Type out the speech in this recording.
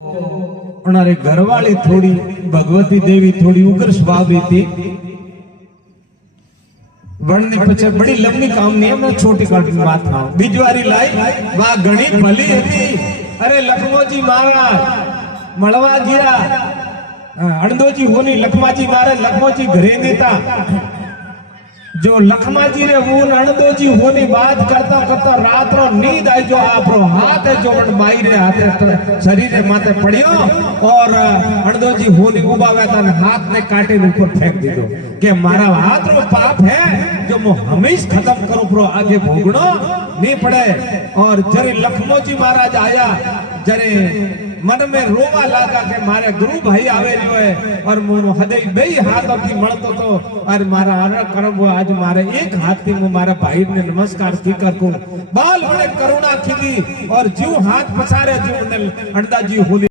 हमारे घर वाली थोड़ी भगवती देवी थोड़ी उग्र स्वभाव थी। बनने पछे बड़ी लंबी काम नहीं है, मैं छोटी काट बात ना बीजवारी लाई वाह घणी भली थी। अरे लखमोजी महाराज मळवा गया अणदोजी होनी लखमाजी महाराज लखमोजी घरे नेता जो लखमाजी रे वो अणदोजी होनी बात करता करता रात रो नींद आई जो आपरो हाथ है जो माई रे हाथे शरीर रे माथे पड़ियो और अणदोजी होनी उबावे ता हाथ ने काटे ऊपर फेंक दीधो के मारा हाथ रो पाप है जो मो हमेशा खत्म करो प्रो आगे भोगणो नहीं पड़े। और जरे लखमोजी महाराज आया जरे मन में रोवा लागा के मारे गुरु भाई आवे रह्यो है और मोनो हदे बेई हाथ थी मळतो तो और मारा आरा करम आज मारे एक हाथ थी मु मारा भाई ने नमस्कार स्वीकार को बाल बड़े करुणा खिली और जीव हाथ पसारे जीव ने अणदाजी होली